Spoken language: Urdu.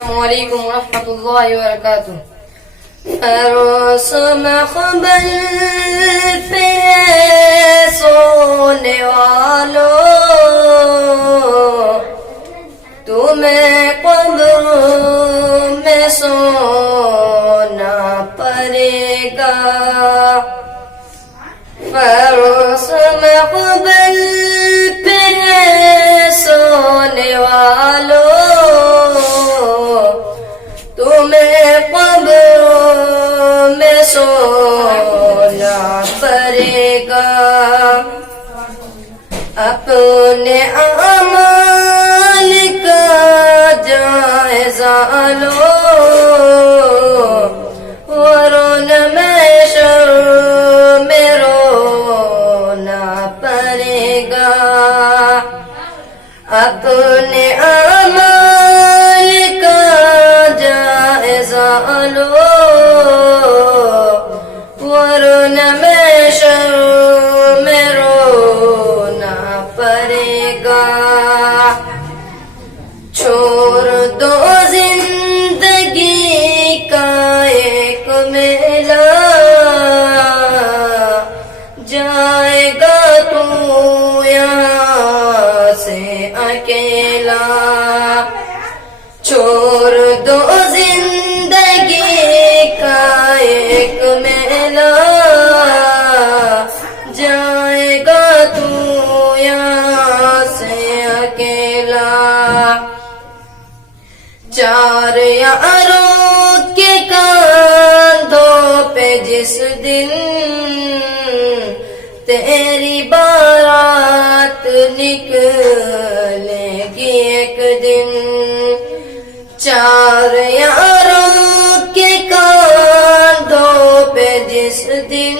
السلام علیکم ورحمۃ اللہ وبرکاتہ۔ رسم خبل پہ سونے والوں، تمہیں قبر میں سونا پڑے گا۔ رسم خبل پہ سونے والوں، تمہیں قبر میں سونا پڑے گا۔ اپنے اعمال کا جائزہ لو، ورنہ محشر میں رونا پڑے گا۔ اپنے اعمال کا جائزہ لو، ورنہ محشر میں رونا پڑے گا۔ چھوڑ دو زندگی کا ایک میلہ، جائے گا تو یہاں سے اکیلا۔ چھوڑ دو زندگی کا ایک میلہ، جائے گا تو یہاں سے اکیلا۔ چار یاروں کے کاندھوں پہ جس دن تیری بارات نکلے گی ایک دن۔ چار یاروں کے کاندھوں پہ جس دن